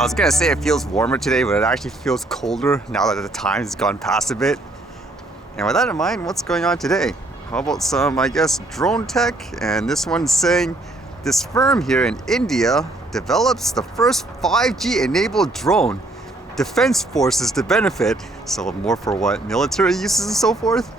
I was gonna say it feels warmer today, but it actually feels colder now that the time has gone past a bit. And with that in mind, what's going on today? How about some, I guess, drone tech? And this one's saying this firm here in India develops the first 5G enabled drone. Defense forces to benefit. So more for what? Military uses and so forth?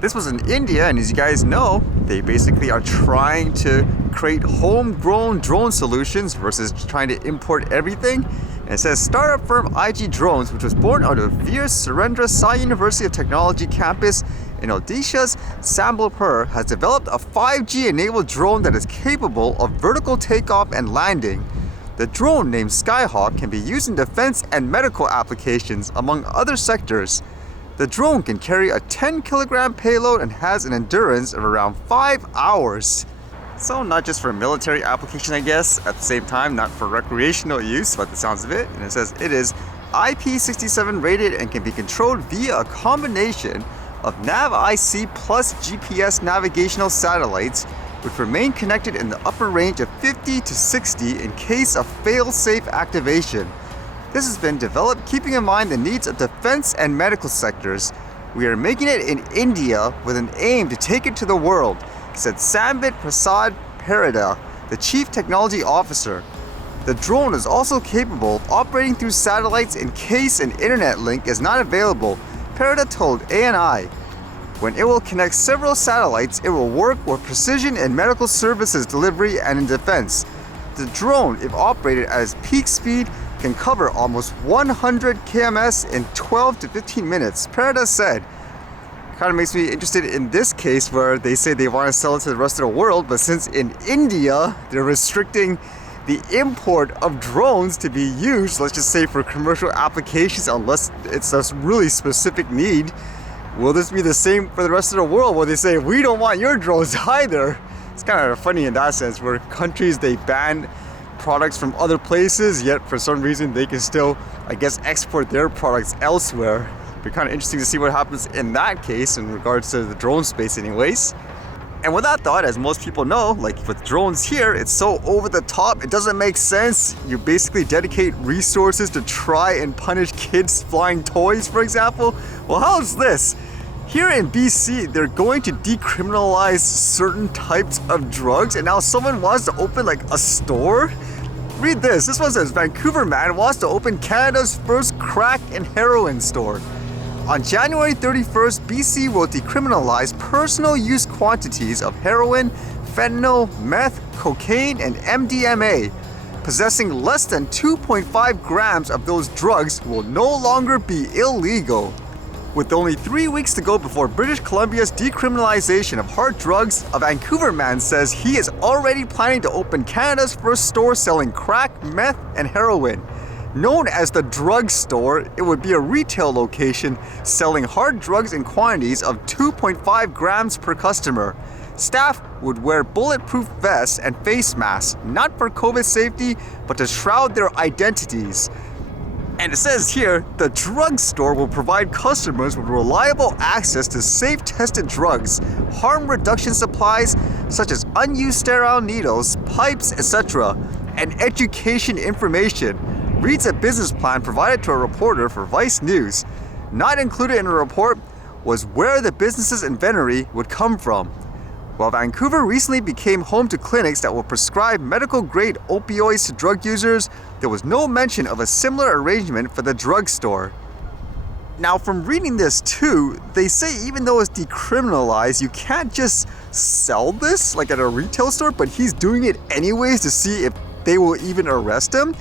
This was in India, and as you guys know, they basically are trying to create homegrown drone solutions versus trying to import everything. And it says startup firm IG Drones, which was born out of Veer Surendra Sai University of Technology campus in Odisha's Sambalpur, has developed a 5G enabled drone that is capable of vertical takeoff and landing. The drone, named Skyhawk, can be used in defense and medical applications, among other sectors. The drone can carry a 10-kilogram payload and has an endurance of around 5 hours. So not just for military application, I guess, at the same time, not for recreational use, by the sounds of it. And it says it is IP67 rated and can be controlled via a combination of NAV-IC plus GPS navigational satellites, which remain connected in the upper range of 50 to 60 in case of fail-safe activation. This has been developed keeping in mind the needs of defense and medical sectors. We are making it in India with an aim to take it to the world, said Sambit Prasad Parida, the Chief Technology Officer. The drone is also capable of operating through satellites in case an internet link is not available, Parida told ANI. When it will connect several satellites, it will work with precision in medical services delivery and in defense. The drone, if operated at its peak speed, can cover almost 100 kms in 12 to 15 minutes, Parida said. Kind of makes me interested in this case where they say they want to sell it to the rest of the world, but since in India they're restricting the import of drones to be used, let's just say for commercial applications, unless it's a really specific need, will this be the same for the rest of the world where they say we don't want your drones either? It's kind of funny in that sense, where countries, they ban products from other places, yet for some reason they can still, I guess, export their products elsewhere. It'd be kind of interesting to see what happens in that case in regards to the drone space anyways. And with that thought, as most people know, like with drones here, it's so over the top, it doesn't make sense. You basically dedicate resources to try and punish kids flying toys, for example. Well, how's this? Here in BC, they're going to decriminalize certain types of drugs, and now someone wants to open like a store? Read this. This one says, Vancouver man wants to open Canada's first crack and heroin store. On January 31st, BC will decriminalize personal use quantities of heroin, fentanyl, meth, cocaine, and MDMA. Possessing less than 2.5 grams of those drugs will no longer be illegal. With only 3 weeks to go before British Columbia's decriminalization of hard drugs, a Vancouver man says he is already planning to open Canada's first store selling crack, meth, and heroin. Known as the Drug Store, it would be a retail location selling hard drugs in quantities of 2.5 grams per customer. Staff would wear bulletproof vests and face masks, not for COVID safety, but to shroud their identities. And it says here, the drugstore will provide customers with reliable access to safe tested drugs, harm reduction supplies such as unused sterile needles, pipes, etc., and education information, reads a business plan provided to a reporter for Vice News. Not included in the report was where the business's inventory would come from. While Vancouver recently became home to clinics that will prescribe medical-grade opioids to drug users, there was no mention of a similar arrangement for the drugstore. Now, from reading this too, they say even though it's decriminalized, you can't just sell this like at a retail store, but he's doing it anyways to see if they will even arrest him.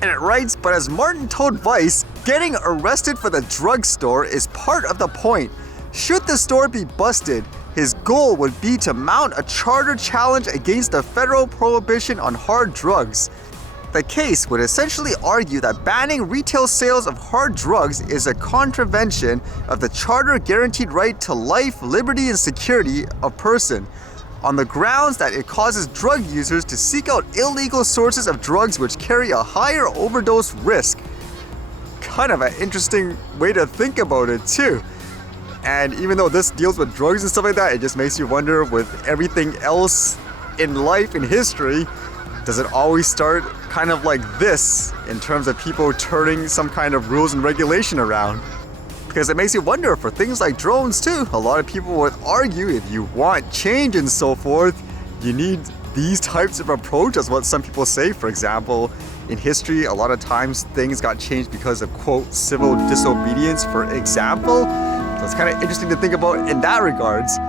And it writes, but as Martin told Vice, getting arrested for the drugstore is part of the point. Should the store be busted, his goal would be to mount a charter challenge against the federal prohibition on hard drugs. The case would essentially argue that banning retail sales of hard drugs is a contravention of the charter guaranteed right to life, liberty, and security of person, on the grounds that it causes drug users to seek out illegal sources of drugs which carry a higher overdose risk. Kind of an interesting way to think about it too. And even though this deals with drugs and stuff like that, it just makes you wonder with everything else in life, in history, does it always start kind of like this in terms of people turning some kind of rules and regulation around? Because it makes you wonder for things like drones too. A lot of people would argue if you want change and so forth, you need these types of approach. That's what some people say. For example, in history, a lot of times things got changed because of, quote, civil disobedience, for example. So it's kind of interesting to think about in that regards.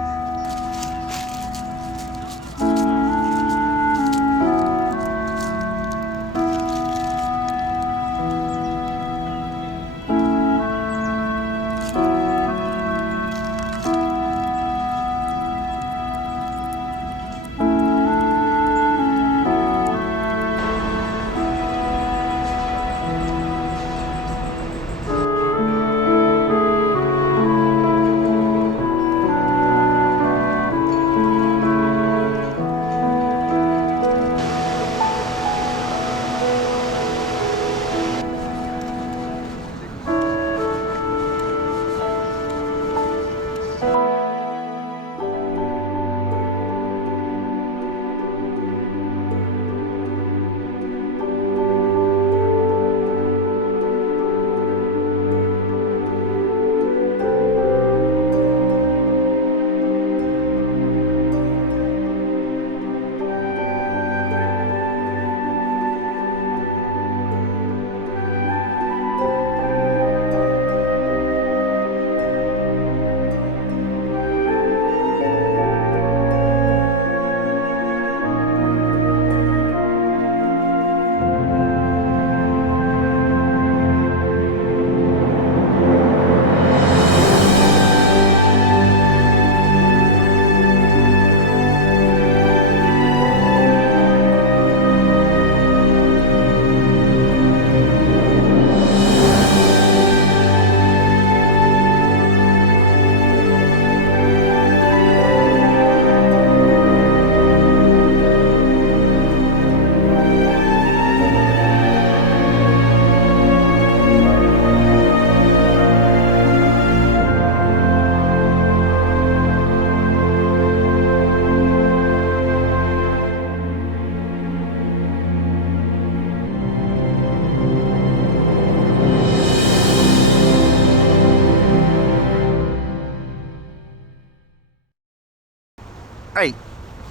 Alright,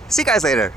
see you guys later.